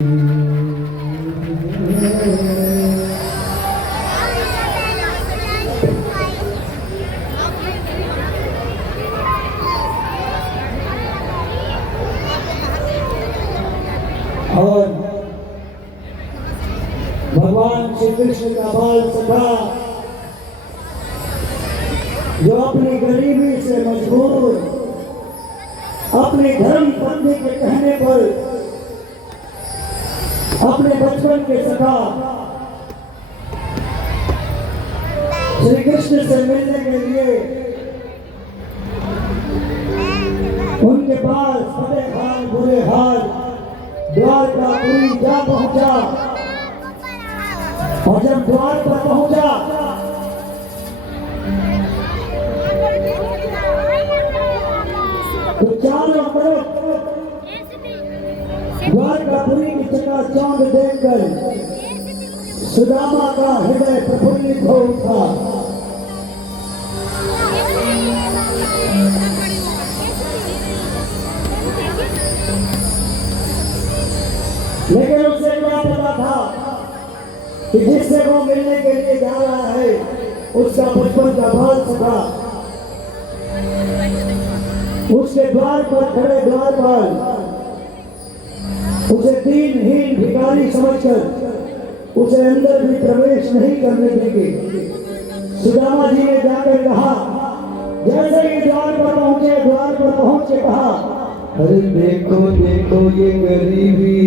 और भगवान श्री कृष्ण का बाल सखा जो अपनी गरीबी से मजबूर अपने धर्म पत्नी के कहने पर अपने बचपन के सखा श्री कृष्ण से मिलने के लिए उनके पास बड़े हाल बुरे हाल द्वारकापुरी जा पहुंचा। और जब द्वार पर पहुंचा तो चारों तरफ द्वारकापुरी की चकाचौंध देखकर सुदामा का हृदय प्रफुल्लित हो उठा। लेकिन उसे क्या पता था कि जिससे वो मिलने के लिए जा रहा है उसका बचपन का बाल सखा उसके द्वार पर खड़े द्वारपाल उसे दीनहीन भिखारी समझकर उसे अंदर भी प्रवेश नहीं करने देंगे। सुदामा जी ने जाकर कहा, जैसे ही द्वार पर पहुंच के कहा, अरे देखो देखो ये गरीबी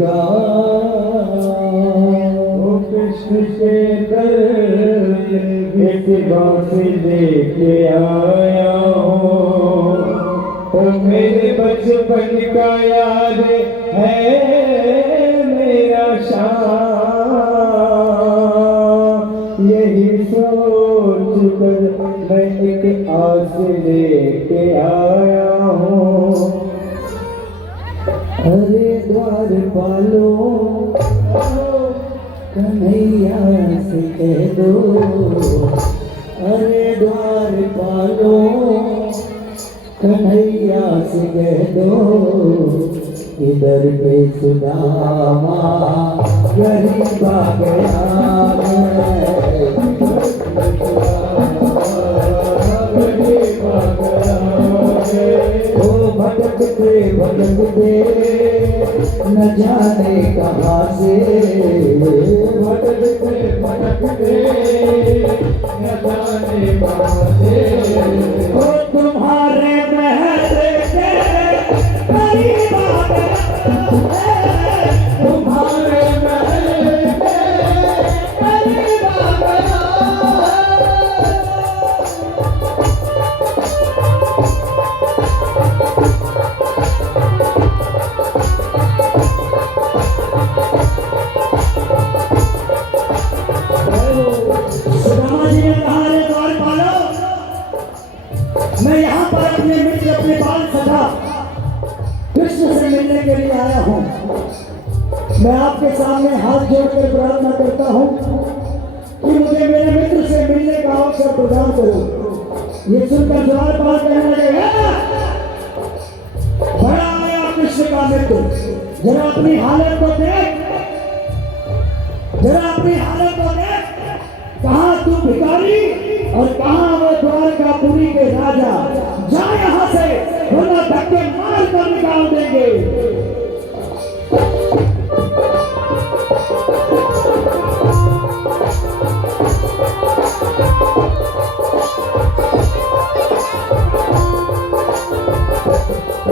का वो कृष्ण के से लेके आया हूँ। तो मेरे बचपन का याद है मेरा शाम, यही सोच कर मैं एक आस लेके आया हूँ। अरे द्वारपालो कन्हैया से कह दो, अरे द्वारपालो कन्हैया से कह दो, इधर पे सुदामा गरीब आ गया भटकते न जाने कहाँ से, भटकते न जाने कहाँ से। ओ तुम्हारे महल के करीब आ गया, तुम्हारे महल के करीब आ गया। मैं यहाँ पर अपने मित्र अपने बाल सखा कृष्ण से मिलने के लिए आया हूँ। मैं आपके सामने हाथ जोड़कर प्रार्थना करता हूँ कि मुझे मेरे मित्र से मिलने का अवसर प्रदान करो। ये सुनकर द्वारपाल कहने लगे, बड़ा आया कृष्ण का मित्र, जरा अपनी हालत को देख, जरा अपनी हालत को देख, कहाँ तू भिखारी और कहाँ वो द्वारकापुरी के राजा। जा यहाँ से वरना धक्के मार कर निकाल देंगे।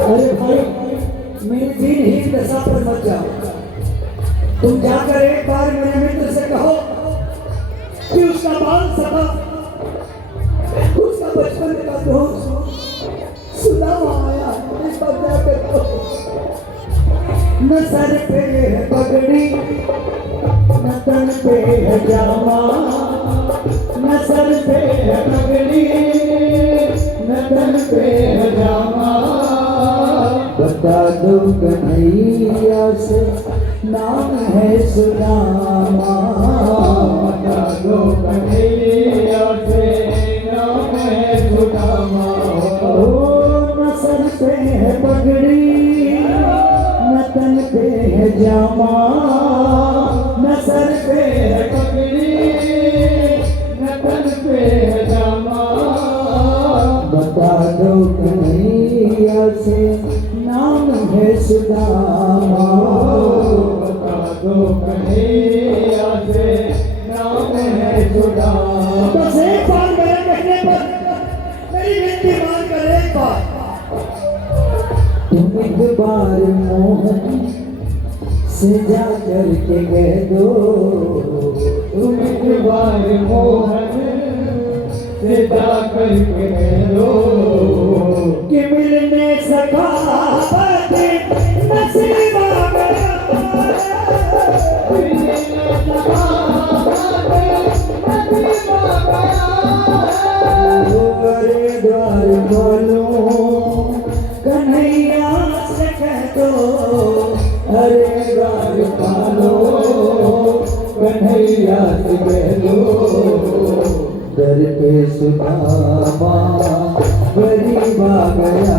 अरे भाई, मेरी दीनहीन दशा पर मत जाओ। तुम जाकर एक बार मेरे मित्र से कहो कि उसका बाल सखा, उसका बचपन का दोस्त सुदामा आया, इस पर जाकर कहो। न सर पे है पगड़ी न तन पे है जामा, न सर पे है पगड़ी न तन पे है जामा। बता दो कन्हैया से नाम है सुदामा, बता दो कन्हैया से नाम है सुदामा। ओ न सर पे है पगड़ी जामा न सर पे है पगड़ी न तन पे है जामा बता दो कन्हैया से नाम है सुदामा बता दो कन्हैया से नाम है सुदामा बस एक बार मेरे कहने पर मेरी विनती मान कर एक बार तुम एक बार मोहन से जा करके कह दो तुम एक बार मोहन से जा करके कह दो कि मिलने सका नसीब आ गया अरे द्वार खोलो कन्हैया से कह दो अरे द्वार खोलो कन्हैया से कह दो दर पे सुदामा गरीब आ गया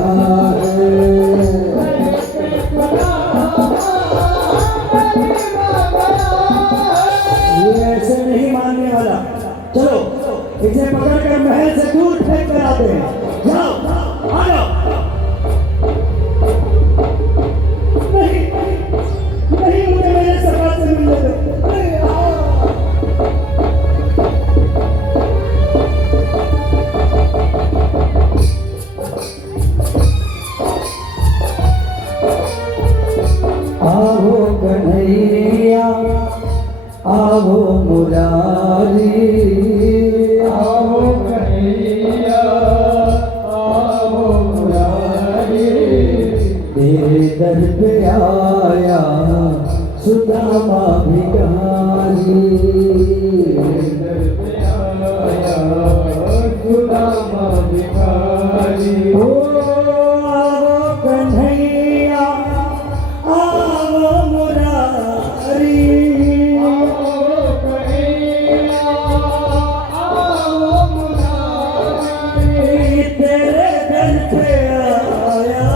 है ये ऐसे नहीं मानने वाला चलो इसे पकड़कर महल से दूर फेंक कर आते हैं जाओ आ जाओ नहीं नहीं मुझे मेरे सरकार से मिलने दो नहीं, आओ कन्हैया आओ मुरारी आओ कन्हैया आओ मुरारी तेरे दर पे आया सुदामा भिखारी दर पे आया सुदामा भिखारी ओ आओ कन्हैया आओ मुरारी तेरे दर पे आया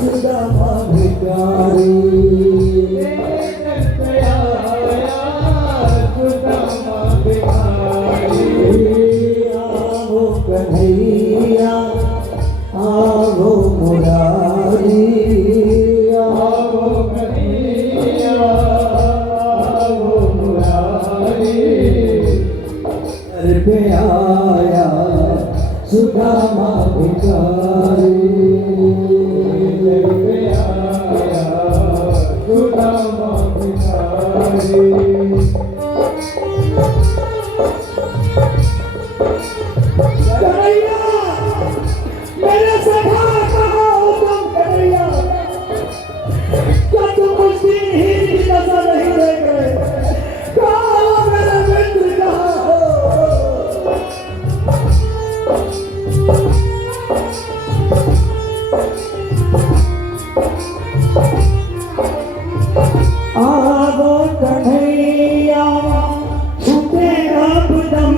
सुदामा भिखारी आओ कन्हैया आओ मुरारी आओ कन्हैया आओ मुरारी दर पे आया सुदामा भिखारी दर पे आया सुदामा भिखारी कन्हैया मेरे सखा कहाँ हो तुम कन्हैया क्या तुम उस दिन ही की नजर नहीं देख रहे कहाँ हो मेरे मित्र कहाँ हो आओ कन्हैया छूटे अब दम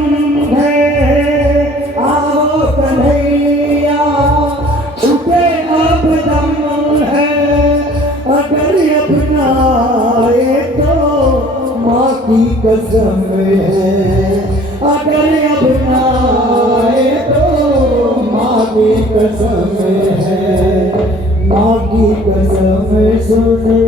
है आओ कन्हैया छूटे अब दम है अगर अपनाए तो माँ की कसम है अगर अपनाए तो माँ की कसम है माँ की कसम सुने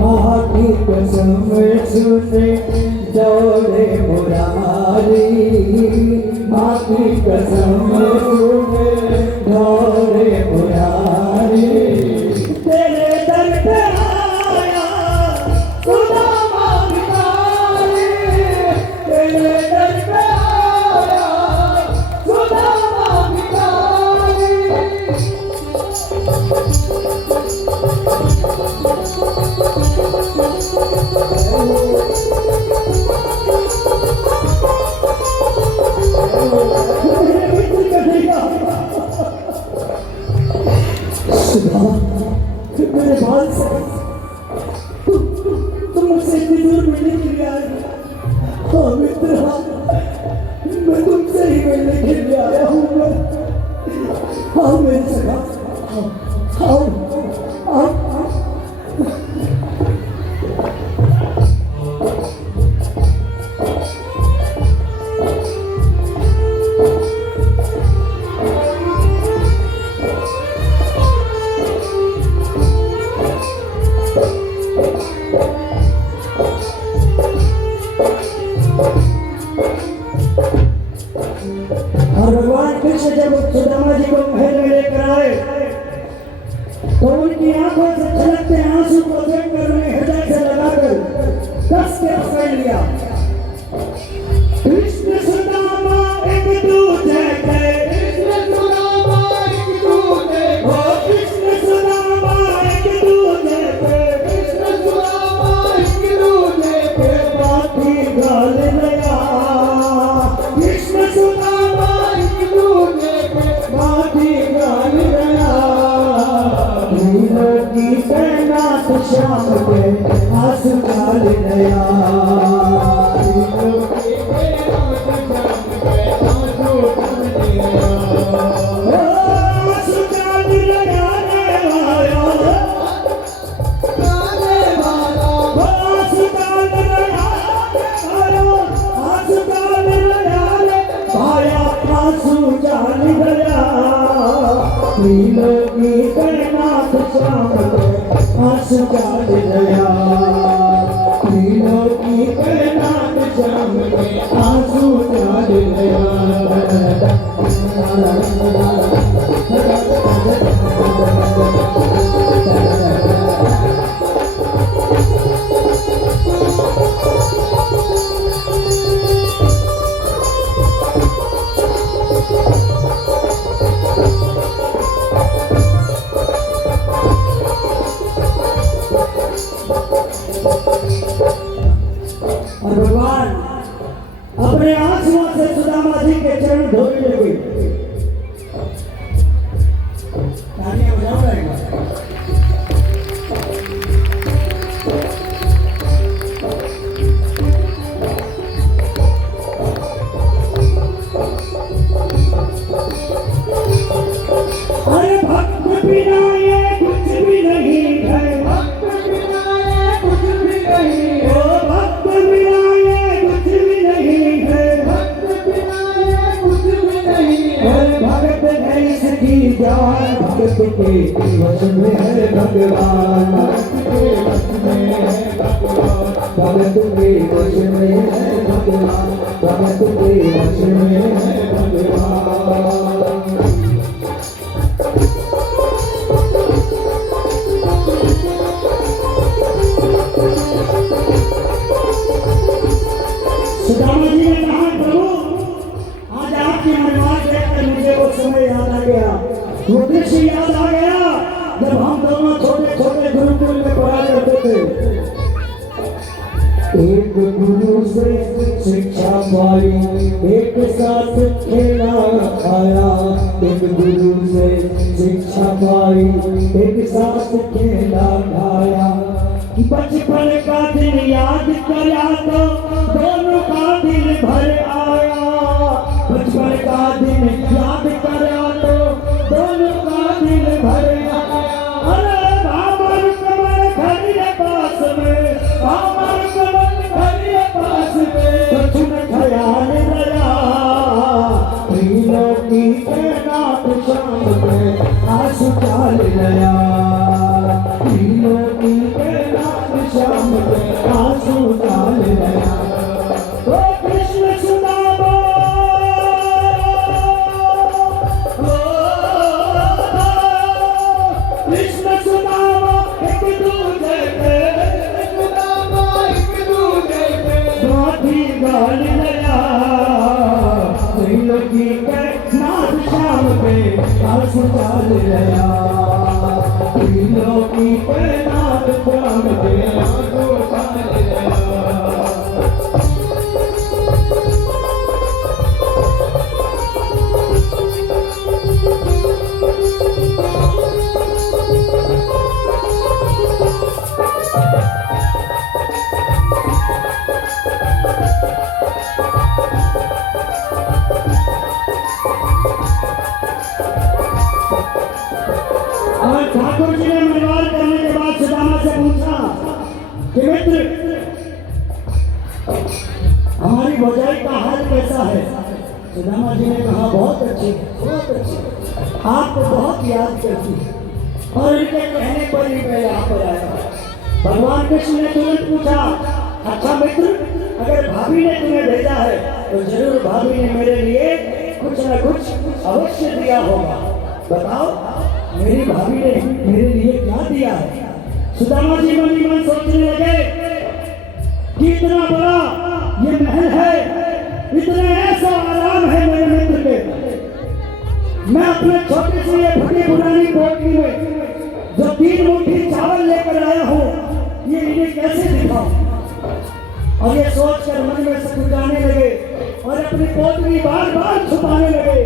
माँ की कसम सुने दौड़े मुरारी माँ की कसम सुने दौड़े मुरारी तेरे दर पे आया सुदामा भिखारी तेरे दर पे आया सुदामा भिखारी मेरे बाल से तुम मुझसे इतनी दूर मिलने के लिए आए हाँ मित्र आओ मेरे सखा, आओ आओ आओ। और भगवान कृष्ण जब सुदामा जी को महल में लेकर आए तो उनकी आंखों से छलकते आंसू को देखकर उन्हें हृदय से लगाकर कस के पकड़ लिया। कृष्ण सुदामा एक दूजे थे, कृष्ण सुदामा एक दूजे ओ कृष्ण सुदामा एक दूजे थे, कृष्ण सुदामा एक दूजे के बाती गाल लया। कृष्ण सुदामा एक दूजे बाती गाल लया। तीनों की तैनात शाम के आंसू गाल लया। आंसू गाल लया रे भाया, आंसू गाल लया रे भाया, आंसू गाल लया रे भाया, आंसू गाल लया। तीनों की तैनात शाम के आंसू गाल लया। तीनों की तैनात शाम के आंसू गाल लया। और भगवान अपने आंसुओं से सुदामा जी के चरण धोने लगे। तालियां बजाओ ना एक बार। अरे भक्त बिना ये कुछ भी नहीं है, भक्त बिना ये कुछ भी नहीं है, ओ भक्त बिना ये कुछ भी नहीं है। भक्त बिना ये कुछ भी नहीं है। अरे भक्त है इसकी जान, भक्त के वश में है भगवान। भक्त के वश में है भगवान, भक्त के वश में है भगवान, भक्त के वश में है भगवान। सुदामा जी ने कहा प्रभु आज आपकी महिमा देखकर मुझे वो समय याद आ गया, वो दृश्य याद आ गया जब हम दोनों छोटे छोटे गुरुकुल में पढ़ा करते थे। एक गुरु से शिक्षा पाई, एक साथ खेला खाया। एक गुरु से शिक्षा पाई, एक साथ खेला खाया। बचपन का दिन याद करा तो दोनों का दिल भर आया। बचपन का दिन याद करा तो दोनों का दिल भर आया। अरे बाबर कमर घर के पास में, बाबर कमर घर के पास में कुछ न ख्याल रहा। तीनों की तैनात शाम में आंसू डाल गया। तीनों की तैनात शाम में आंसू डाल गया। ओ कृष्ण सुदामा, ओ कृष्ण सुदामा एक दूजे पे, सुदामा एक दूजे पे माथी गाल गया। तीनों की तैनात शाम में आंसू डाल गया। तीनों की तैनात शाम में आंसू डाल गया। कैसा है? सुदामा जी ने कहा बहुत अच्छी, बहुत अच्छी, आपको बहुत याद करती है। और उनके कहने पर ही मैं यहाँ पर आया। भगवान कृष्ण ने तुरंत पूछा, अच्छा मित्र, अगर भाभी ने तुम्हें भेजा है तो जरूर भाभी ने मेरे लिए कुछ न कुछ अवश्य दिया होगा। बताओ मेरी भाभी ने मेरे लिए क्या दिया है? सुदामा जी मन ही मन सोचने लगे कि इतना बड़ा ये महल है, इतने ऐसा आराम है मेरे मित्र के, मैं अपने छोटे से ये फटी पुरानी कोठी में जो 3 मुट्ठी चावल लेकर आया हूँ, ये इन्हें कैसे दिखाऊं? और ये सोचकर मन में सकुचाने लगे और अपनी पोटली बार बार छुपाने लगे।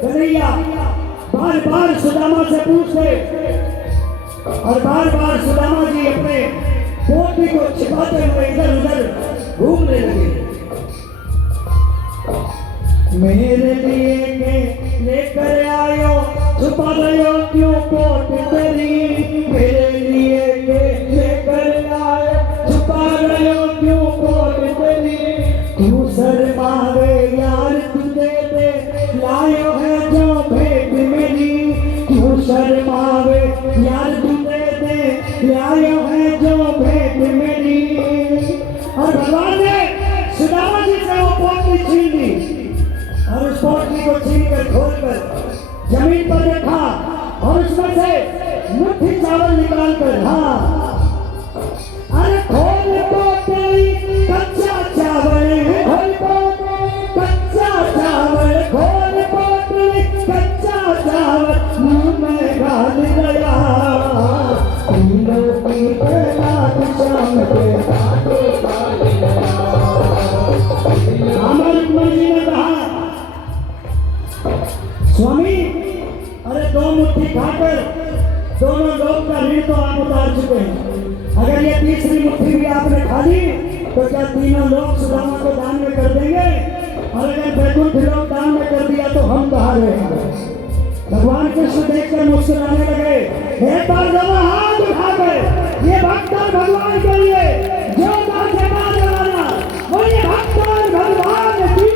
कन्हैया बार बार सुदामा से पूछते और बार बार सुदामा जी अपने पोटली को छिपाते हुए इधर उधर घूमने लगे। मेरे लिए लेकर आयो, छुपा रहे हो क्यों पोट तेरी? मेरे लिए लेकर आयो, छुपा रहे हो क्यों पोट तेरी? तू शर्मावे यार तुझे दे लायो है जो भेंट मेरी। तू शर्मावे यार तुझे दे लायो है जो भेंट मेरी। और भगवान ने सुदामा जी से वो पोटली छीन ली और उस पोटली को छीनकर खोलकर जमीन पर रखा और उसमें से मुट्ठी चावल निकालकर, हाँ अरे खोल पोटली कच्चा चावल, खोल कच्चा चावल, खोल पोटली कच्चा चावल, मुंह में डाल गया तीनों की रात शाम के हमारी मर्जी ने कहा, स्वामी अरे 2 मुट्ठी खाकर दोनों लोग का ऋण तो आप उतार चुके हैं, अगर ये तीसरी मुट्ठी भी आपने खा ली तो क्या तीनों लोग सुदामा को दान में कर देंगे? और अगर बैकुंठ लोग दान में कर दिया तो हम कहाँ रहेंगे? भगवान कृष्ण देखकर मुस्कुराने लगे। हे पांडवा हाथ उठाकर ये भक्तन भगवान के लिए जोरदार से बात लगाना, बोलिए भक्तन भगवान की।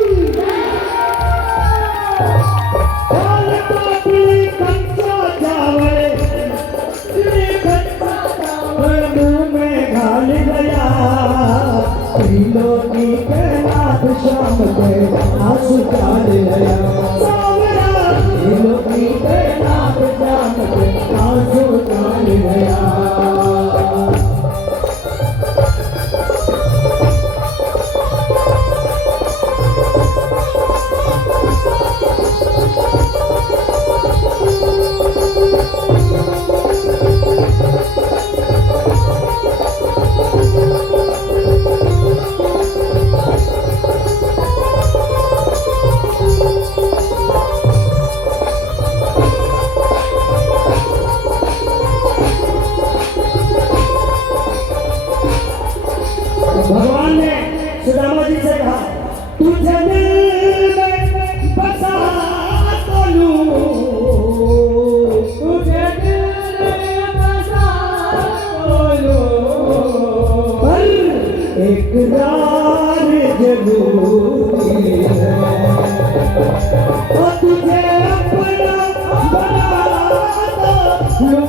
शाम के आंसू डाल गया, नाथ शाम के आंसू डाल गया। भगवान ने सुदामा जी से कहा, तुझे दिल में बसा तो लूं, तुझे दिल में बसा तो लूं, पर इकरार जरूरी है, और तुझे अपना बना तो लूं,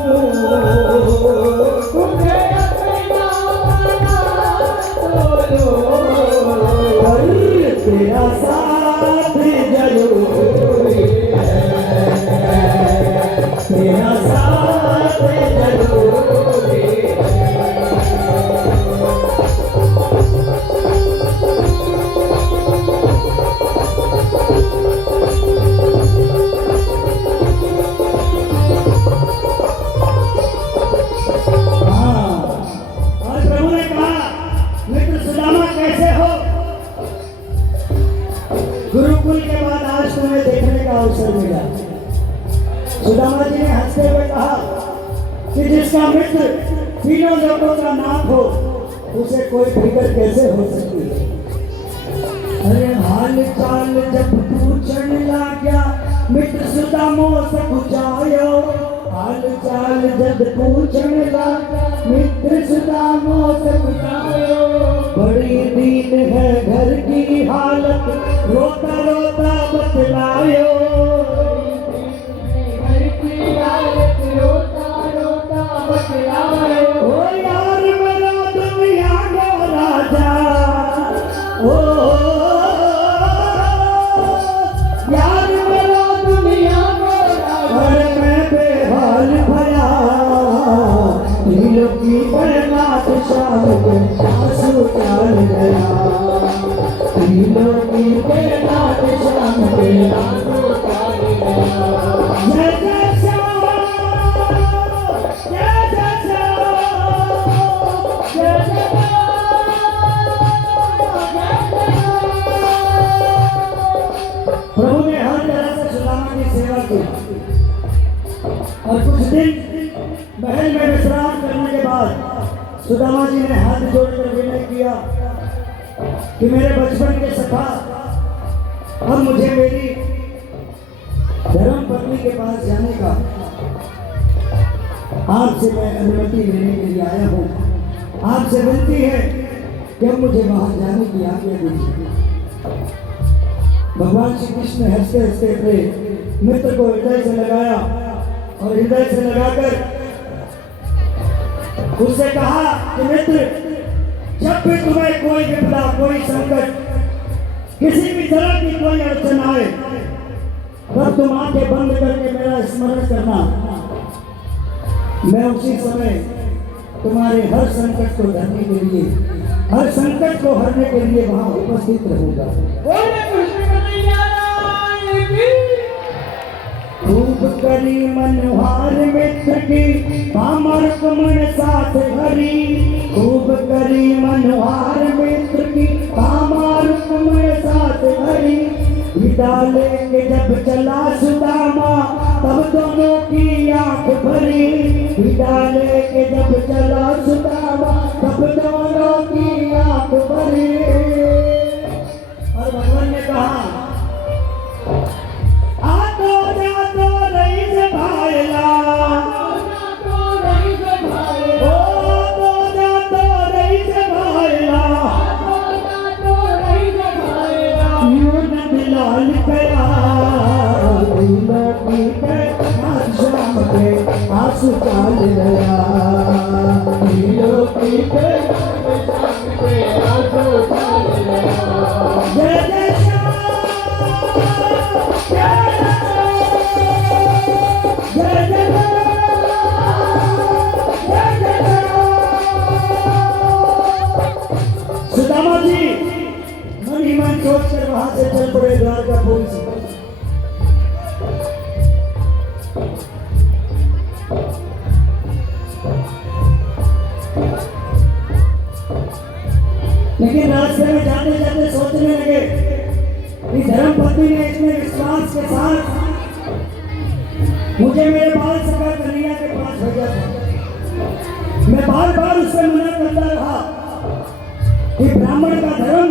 तुझे तेरा साथ जरूरी है, तेरा साथ जरूरी है। हाँ, और प्रभु ने कहा, मित्र सुदामा कैसे हो? गुरुकुल के बाद आज तुम्हें देखने का अवसर मिला। सुदामा जी ने हंसते हुए कहा कि जिसका मित्र तीनों लोगों का नाथ हो उसे कोई फिक्र कैसे हो सकती है? अरे हाल चाल जब पूछने लगा मित्र सुदामो से पूछायो, हाल चाल जब पूछने लगा मित्र सुदामो से पूछायो, बड़ी दीन है घर की हालत रोता रोता बतलायो घर की हालत रोता रोता बतलायो। ओ यार मेरा दुनिया का राजा ओ यार मेरा दुनिया को राजा और मैं बेहाल भया दिलों की बरनात शाम को आंसू डाल गया दिलों की बरनात शाम को आंसू डाल गया। जय जय श्याम जय जय श्याम जय जय प्रभु ने हर तरह से सुदामा की सेवा की और कुछ दिन महल में विश्राम करने के बाद सुदामा जी ने हाथ जोड़कर विनय किया कि मेरे बचपन के सखा अब मुझे मेरी धर्म पत्नी के पास जाने का आपसे मैं अनुमति लेने के लिए आया हूँ। आपसे विनती है कि अब मुझे वहां जाने की आज्ञा दीजिए। भगवान श्री कृष्ण ने हंसते हंसते अपने मित्र को हृदय से लगाया और हृदय से लगाकर उससे कहा कि मित्र जब भी तुम्हें कोई विपदा कोई संकट किसी भी तरह की कोई अड़चन आए तब तुम आंखें बंद करके मेरा स्मरण करना। मैं उसी समय तुम्हारे हर संकट को धरने के लिए हर संकट को हरने के लिए वहां उपस्थित रहूंगा। बोले कृष्ण कन्हैया लाल की। खूब करी मनोहार मित्र की पामर कुमन साथ हरी खूब करी मनोहार मित्र की पामर कुमन साथ हरी विदा लेके जब चला सुदामा तब दोनों की आंख भरी विदा लेके जब चला सुदामा तब दोनों की आंख भरी। और भगवान ने कहा आतो जातो रईस भाईला तो नहीं सभाएगा। ओ तो जातो रईस भाईला तो नहीं सभाएगा। यूं न बिलाल कया दिलों की आज शाम के आंसू डाल गया दिलों की शाम पे आंसू डाल गया। जय जय श्याम जय जय जय सुदामा जी मन ही मन सोचकर वहां से चल पड़े द्वारकापुरी से। लेकिन रास्ते में जाते जाते सोचने लगे कि धर्मपत्नी ने इतने विश्वास के साथ मुझे मेरे बाल सखा कन्हैया के पास भेजा था। मैं बार बार उससे मना करता रहा कि ब्राह्मण का धर्म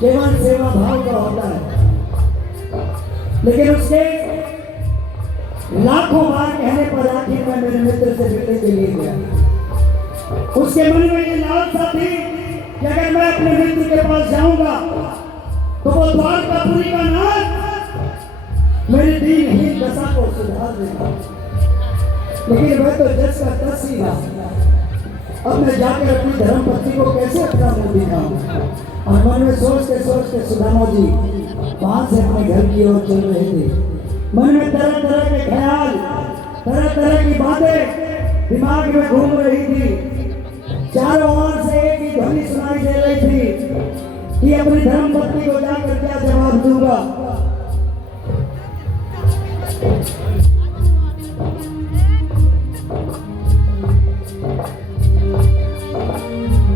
केवल सेवा भाव का होता है, लेकिन उसके लाखों बार कहने पर आखिर मैं मेरे मित्र से मिलने के लिए गया। उसके मन में ये लालसा थी कि अगर मैं अपने मित्र के पास जाऊंगा तो वो द्वारकापुरी का नाथ मेरी दीनहीन दशा को सुधार देगा। लेकिन वह तो जस का तस ही रहा। अब मैं जाकर अपनी धर्मपत्नी को कैसे अपना मुंह दिखाऊं? और मन में सोचते सोचते सुदामा जी वहां से अपने घर की ओर चल रहे थे। मन में तरह तरह के ख्याल तरह तरह की बातें दिमाग में घूम रही थी। चारों ओर से एक ही ध्वनि सुनाई दे रही थी कि अपनी धर्मपत्नी को जाकर क्या जवाब दूंगा।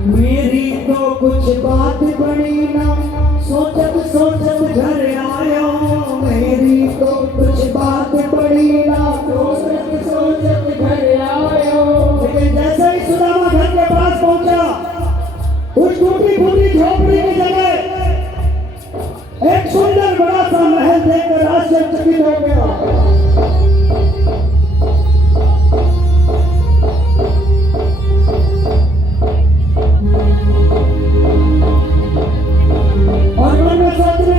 मेरी तो कुछ बात बनी ना सोचत सोचत घर आयो मेरी तो कुछ बात बड़ी ना सोचत सोचत घर आयो। लेकिन जैसे ही सुदामा घर के पास पहुंचा उस टूटी फूटी झोपड़ी की जगह एक सुंदर बड़ा सा महल देखकर आश्चर्यचकित हो गया। और मन में सोचने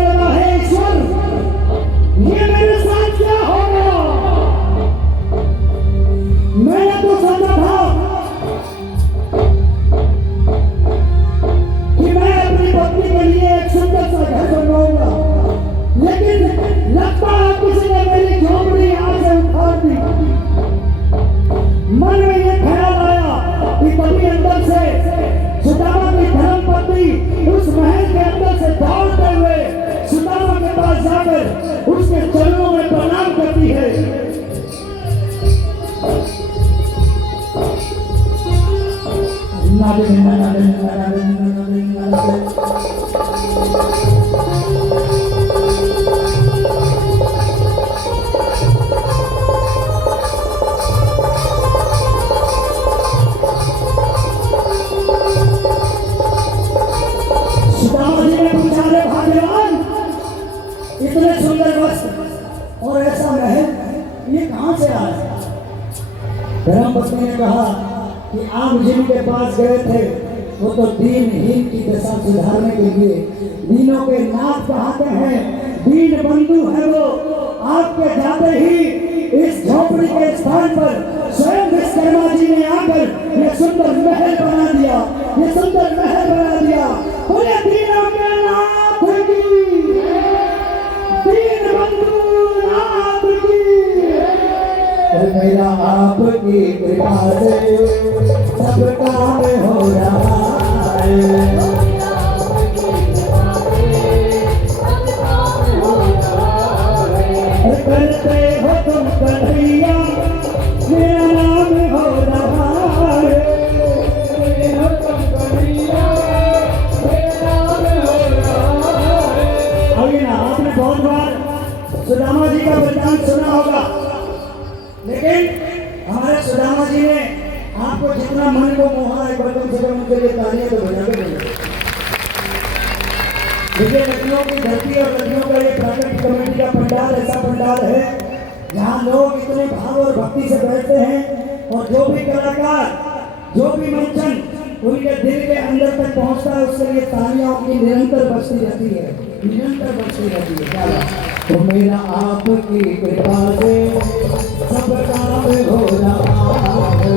पास जाकर उसके चरणों में प्रणाम करती है। सुदामा जी ने पूछा, रे भाग्यवान, इतने सुंदर वस्त्र और ऐसा महल ये कहाँ से आया? धर्मपत्नी ने कहा कि आप जिनके पास गए थे वो तो दीनहीन की दशा सुधारने के लिए दीनों के नाथ कहते हैं, दीन बंधु है वो। आपके जाते ही इस झोपड़ी के स्थान पर स्वयं विश्वकर्मा जी ने आकर ये सुंदर महल बना दिया, ये सुंदर महल बना दिया। बोले दीनों के नाथ की, दीन बंधु नाथ की। मेरा आपकी कृपा से सब काम हो रहा है। करते हो तुम कन्हैया, मेरा नाम हो रहा है। करते हो तुम कन्हैया, मेरा नाम हो रहा है। अभी ना आपने बहुत बार सुदामा जी का वृत्तांत सुना होगा, लेकिन हमारे सुदामा जी ने आपको जितना मन को मोहा है, कम से कम उनके लिए तालियां तो बजा के बोलो। देखिए, लखनऊ की धरती और लखनऊ का ये प्राकृतिक कमेटी का पंडाल ऐसा पंडाल है जहाँ लोग इतने भाव और भक्ति से बैठते हैं, और जो भी कलाकार, जो भी मंचन उनके दिल के अंदर तक पहुँचता है, उसके लिए तालियां उनकी निरंतर बजती रहती है, निरंतर बजती रहती है। क्या बात? तो मेरा आपकी कृपा से सब काम हो रहा है।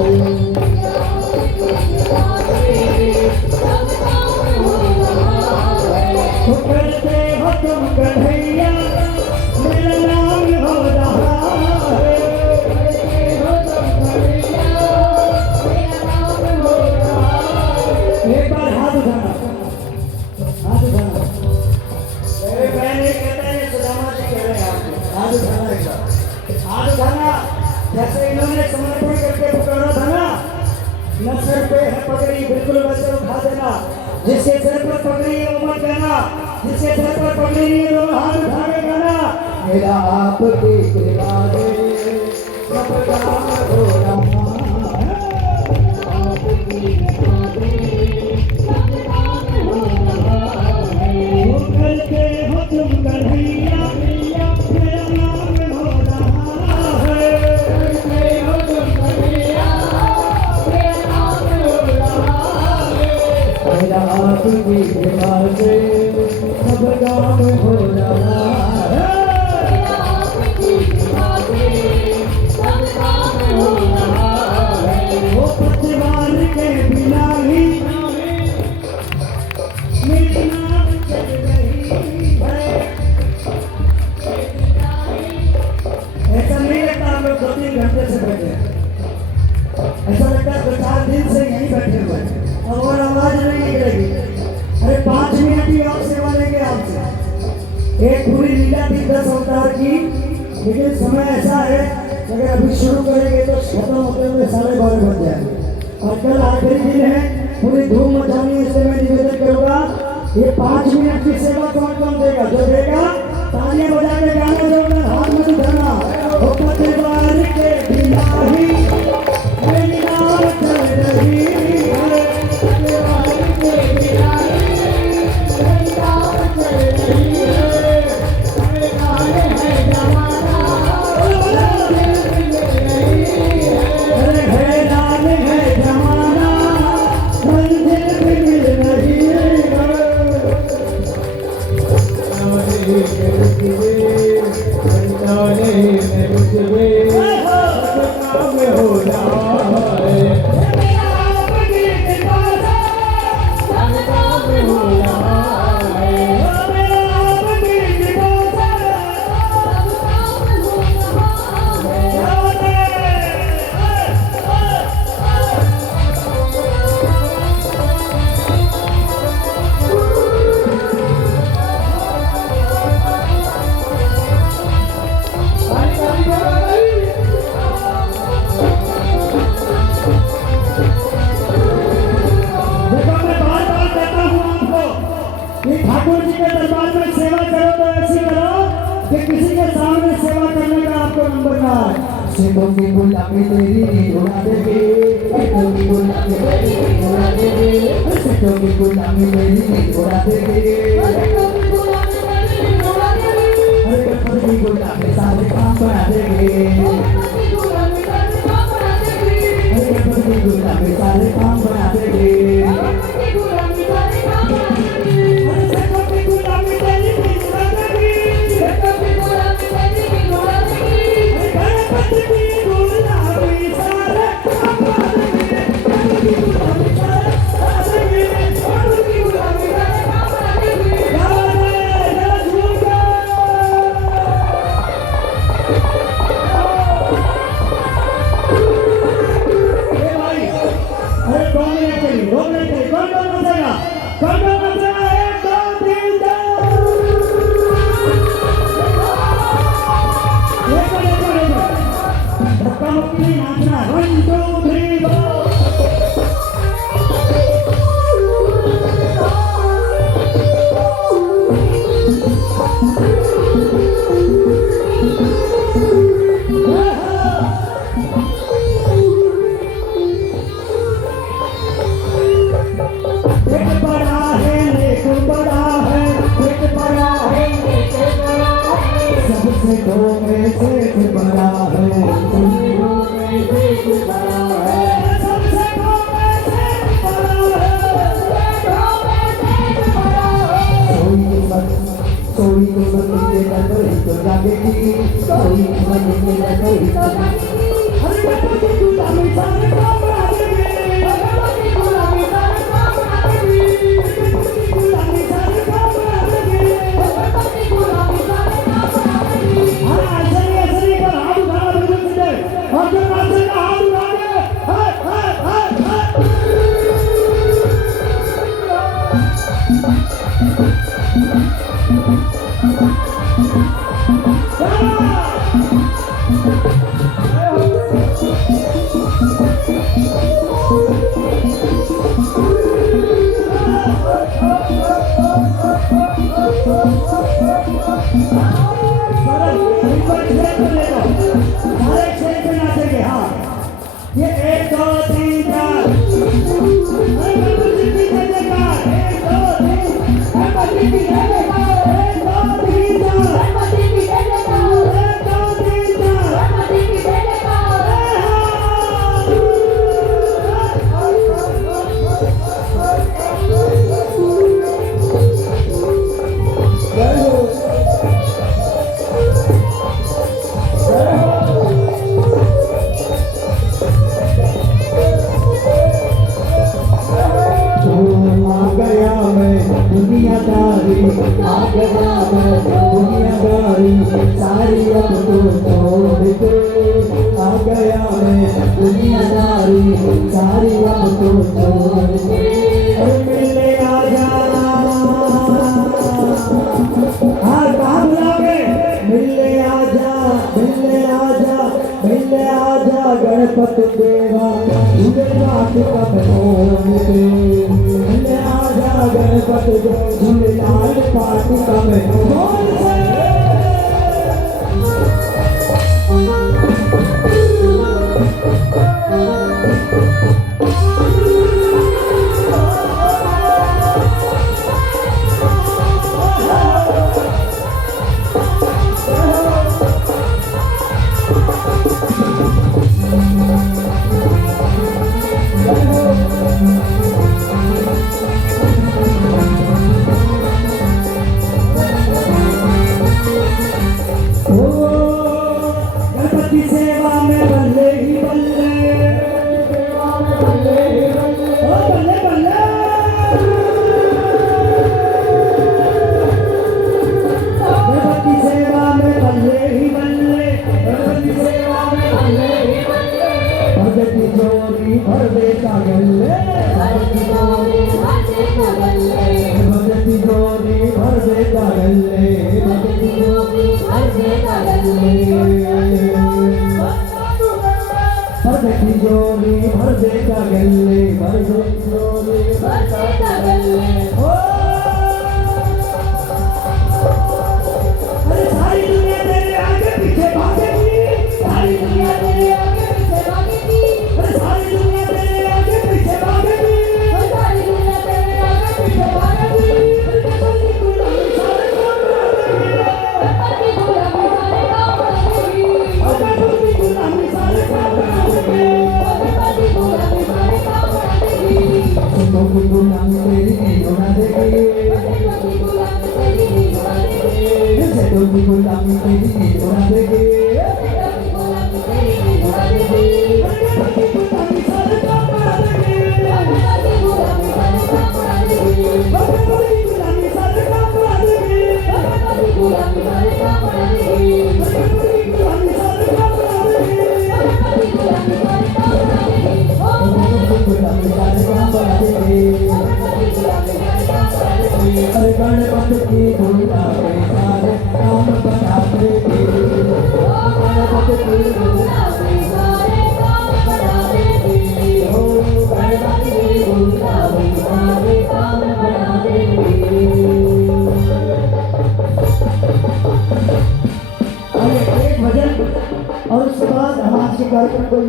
तो करते हो तुम कन्हैया, मेरा नाम हो रहा है। करते हो तुम कन्हैया, मेरा नाम हो रहा है। एक बार हाथ उठाना, हाथ उठाना। मेरे बहन नहीं कहते हैं, सुदामा जी कह रहे हैं आपको। हाथ उठाना, एक बार हाथ उठाना। जैसे इन्होंने समर्पण करके पकड़ा था ना, न सर पे है पगड़ी, बिल्कुल वैसे उठा देना। जिसके सर पर पगड़ी है वो मत कहना, जिसके सर पर पगड़ी नहीं है वो हाथ उठा के कहना, मेरा आपकी कृपा से सब काम हो रहा है। आपकी कृपा से सब काम हो रहा है। वो करते हो तुम कन्हैया, मेरा नाम हो रहा है। करते हो तुम कन्हैया, मेरा नाम हो रहा है। मेरा आपकी कृपा से सब काम हो रहा है। आपकी कृपा से सब काम हो रहा है। वो पतिवार के बिना ही मेरी नाव चल रही है। ऐसा नहीं लगता हम लोग 2-3 घंटे से बैठे हैं, ऐसा लगता है 2-4 दिन से यहीं बैठे हुए हैं और आवाज नहीं निकलेगी। अरे 5 मिनट ही और सेवा लेंगे आपसे। एक पूरी लीला थी 10 अवतार की, लेकिन समय ऐसा है कि अगर अभी शुरू करेंगे तो खत्म होते हुए 12:30 बज जाएंगे। और कल आखिरी दिन है, पूरी धूम मचानी है। इसलिए मैं निवेदन करूँगा, ये 5 मिनट की सेवा कौन कौन देगा? जो देगा तालियां बजा के गाना, जो हाथ में उठाना। वो पतिवार के बिना ही मेरी नाव चल रही है। पतिवार के बिना ही मेरी नाव चल रही है। अरे है जमाना, अरे है लाल है जमाना, मंजिल भी मिल रही है। के दरबार में सेवा करो तो ऐसी करो कि किसी के सामने सेवा करने का आपको नंबर ना आए। सिखों की गुलामी तेरी नींद उड़ा देगी, सिखों की गुलामी तेरी नींद उड़ा देगी, सिखों की गुलामी तेरी नींद उड़ा देगी, अरे गणपति की गुलामी सारे काम बना देगी, अरे गणपति की गुलामी सारे काम बना देगी, अरे सिखों की गुलामी तेरी नींद उड़ा देगी, गणपति की गुलामी सारे काम बना देगी, गणपति की गुलामी सारे काम बना देगी, गणपति की गुलामी सारे काम बना देगी। जय झूलेलाल। ए भाई, अरे कौन नहीं चली, रोक नहीं चली, कौन कौन बचेगा, कौन कौन बचेगा, 1 2 3 धक्का मुक्की नाचना, 1 2 3 गो। एक बड़ा है नेक बड़ा है, एक बड़ा है नेक बड़ा है, सबसे दो में से एक बड़ा है, सबसे दो में से एक बड़ा है, सबसे दो में से एक बड़ा है, सोई तो मंदिर में नहीं तो जागेगी, सोई मंदिर में नहीं तो जागेगी, अरे गणपति की गुलामी सारे काम बना देगी, गणपति की गुलामी सारे काम बना देगी, गणपति की गुलामी सारे काम बना देगी, गणपति की गुलामी सारे काम बना देगी। हाँ, ऐसे नहीं कर, हाथ उठाना बिल्कुल सीधे, और जो नाचेगा हाथ उठा के, हाय हाय हाय हाय। ये 1 2 3 4, अरे गणपति की जय जयकार, 1 2 3, गणपति की जय जयकार, 1 2 3 4, गणपति की जय जयकार, 1 2 3 4, गणपति की जय जयकार। जय हो, जय हो। आ गया मैं दुनियादारी, आ गया मैं दुनियादारी, सारी अब तो छोड़ के, आ गया मैं दुनियादारी, सारी अब तो छोड़ के, अरे मिलने आ जाना, हाँ कहाँ बुलाओगे, मिलने आ जा, मिलने आ जा, मिलने आ जा गणपति देवा, तुझे बात कब होंगे, मिलने आ जा गणपति झूलेलाल पार्टी का मैं बोल से। गणपति सेवा में बल्ले ही बल्ले, ओ बल्ले बल्ले, गणपति सेवा में बल्ले ही बल्ले, गणपति सेवा में बल्ले ही बल्ले, भगती जोड़ी भर देता गल्ले, भगती जोड़ी भर देता गल्ले, भगती जोड़ी भर देता गल्ले, भगती जोड़ी भर देता गल्ले, भगती जोड़ी भर देता गल्ले, भगती जोड़ी भर देता गल्ले, ओ बेटों की गुलामी तेरी उड़ा देंगे अरे गणपति की गुला पे सारे काम बना देंगे गणपति की गुला पे सारे काम बना देंगे हो गणपति की गुला पे सारे काम बना देंगे। और एक भजन और उसके बाद हम आज के कार्यक्रम को